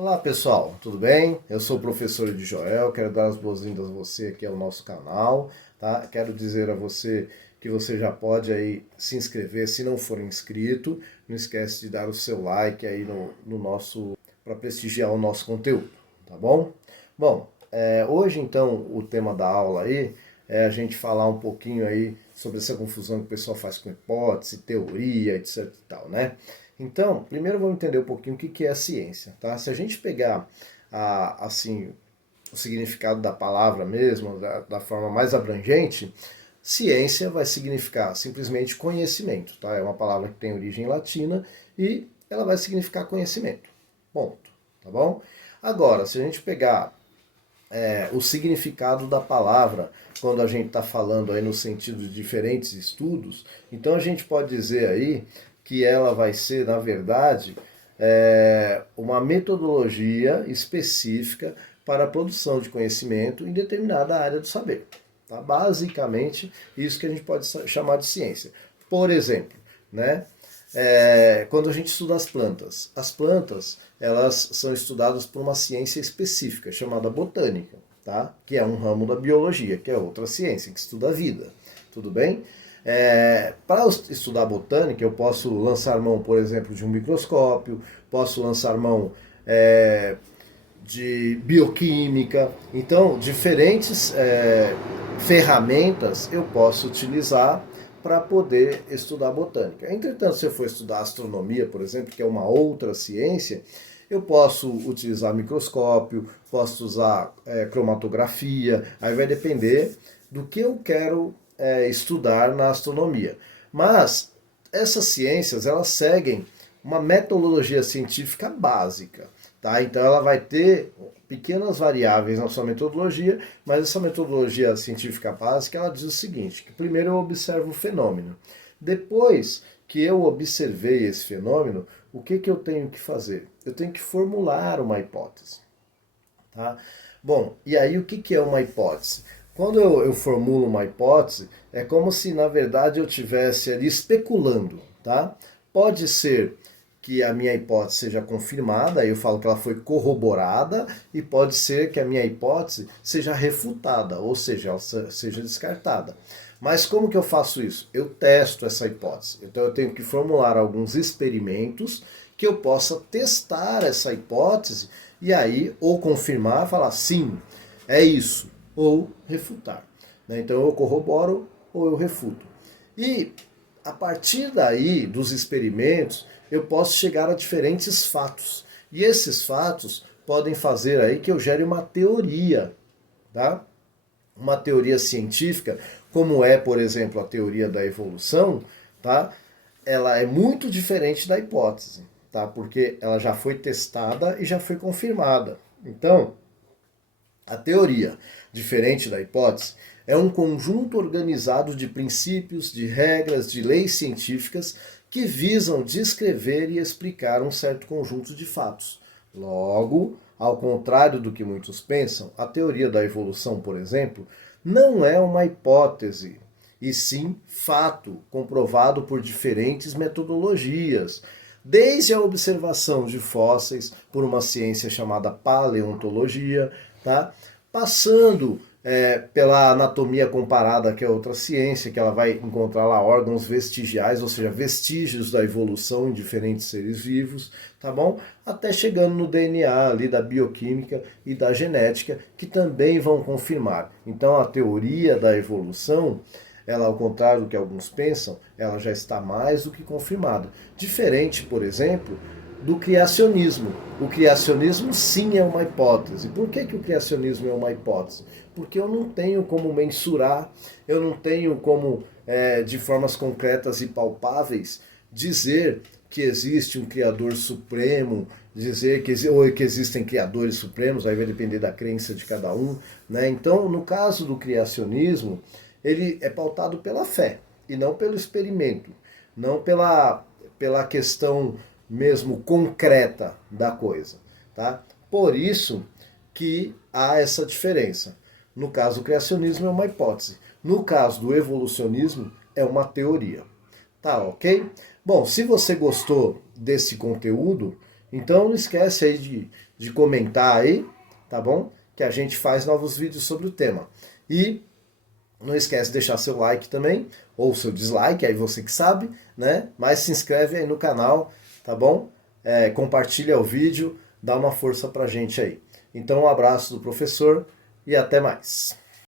Olá pessoal, tudo bem? Eu sou o professor de Joel, quero dar as boas-vindas a você aqui ao nosso canal, tá? Quero dizer a você que você já pode aí se inscrever, se não for inscrito, não esquece de dar o seu like aí no nosso, para prestigiar o nosso conteúdo, tá bom? Bom, hoje então o tema da aula aí é a gente falar um pouquinho aí sobre essa confusão que o pessoal faz com hipótese, teoria, etc e tal, né? Então, primeiro vamos entender um pouquinho o que é a ciência, tá? Se a gente pegar assim o significado da palavra mesmo, da forma mais abrangente, ciência vai significar simplesmente conhecimento, tá? É uma palavra que tem origem latina e ela vai significar conhecimento. Ponto, tá bom? Agora, se a gente pegar o significado da palavra quando a gente está falando aí no sentido de diferentes estudos, então a gente pode dizer aí que ela vai ser, na verdade, uma metodologia específica para a produção de conhecimento em determinada área do saber. Tá? Basicamente, isso que a gente pode chamar de ciência. Por exemplo, né? Quando a gente estuda as plantas elas são estudadas por uma ciência específica chamada botânica, tá? Que é um ramo da biologia, que é outra ciência que estuda a vida, tudo bem? Para estudar botânica eu posso lançar mão, por exemplo, de um microscópio, posso lançar mão de bioquímica, então diferentes ferramentas eu posso utilizar para poder estudar botânica. Entretanto, se eu for estudar astronomia, por exemplo, que é uma outra ciência, eu posso utilizar microscópio, posso usar cromatografia, aí vai depender do que eu quero estudar na astronomia. Mas essas ciências, elas seguem uma metodologia científica básica. Tá? Então ela vai ter pequenas variáveis na sua metodologia, mas essa metodologia científica básica ela diz o seguinte, que primeiro eu observo o fenômeno. Depois que eu observei esse fenômeno, o que eu tenho que fazer? Eu tenho que formular uma hipótese. Tá? Bom, e aí o que é uma hipótese? Quando eu formulo uma hipótese, é como se na verdade eu estivesse ali especulando. Tá? Pode ser que a minha hipótese seja confirmada, aí eu falo que ela foi corroborada, e pode ser que a minha hipótese seja refutada, ou seja, ela seja descartada. Mas como que eu faço isso? Eu testo essa hipótese. Então eu tenho que formular alguns experimentos que eu possa testar essa hipótese e aí ou confirmar, falar sim, é isso, ou refutar. Então eu corroboro ou eu refuto. E a partir daí, dos experimentos, eu posso chegar a diferentes fatos. E esses fatos podem fazer aí que eu gere uma teoria, tá? Uma teoria científica, como é, por exemplo, a teoria da evolução, tá? Ela é muito diferente da hipótese, tá? Porque ela já foi testada e já foi confirmada. Então, a teoria, diferente da hipótese, é um conjunto organizado de princípios, de regras, de leis científicas que visam descrever e explicar um certo conjunto de fatos. Logo, ao contrário do que muitos pensam, a teoria da evolução, por exemplo, não é uma hipótese, e sim fato comprovado por diferentes metodologias, desde a observação de fósseis por uma ciência chamada paleontologia, tá? Passando pela anatomia comparada, que é outra ciência, que ela vai encontrar lá órgãos vestigiais, ou seja, vestígios da evolução em diferentes seres vivos, tá bom? Até chegando no DNA ali da bioquímica e da genética, que também vão confirmar. Então a teoria da evolução, ela, ao contrário do que alguns pensam, ela já está mais do que confirmada. Diferente, por exemplo, do criacionismo. O criacionismo sim é uma hipótese. Por que o criacionismo é uma hipótese? Porque eu não tenho como mensurar, eu não tenho como, de formas concretas e palpáveis, dizer que existe um Criador Supremo, dizer que existem criadores supremos, aí vai depender da crença de cada um. Né? Então, no caso do criacionismo, ele é pautado pela fé e não pelo experimento, não pela questão mesmo concreta da coisa. Tá? Por isso que há essa diferença. No caso do criacionismo é uma hipótese. No caso do evolucionismo é uma teoria. Tá ok? Bom, se você gostou desse conteúdo, Então não esquece aí de comentar aí, tá bom? Que a gente faz novos vídeos sobre o tema. E não esquece de deixar seu like também, ou seu dislike, aí você que sabe, né? Mas se inscreve aí no canal, tá bom? Compartilha o vídeo, dá uma força pra gente aí. Então um abraço do professor e até mais.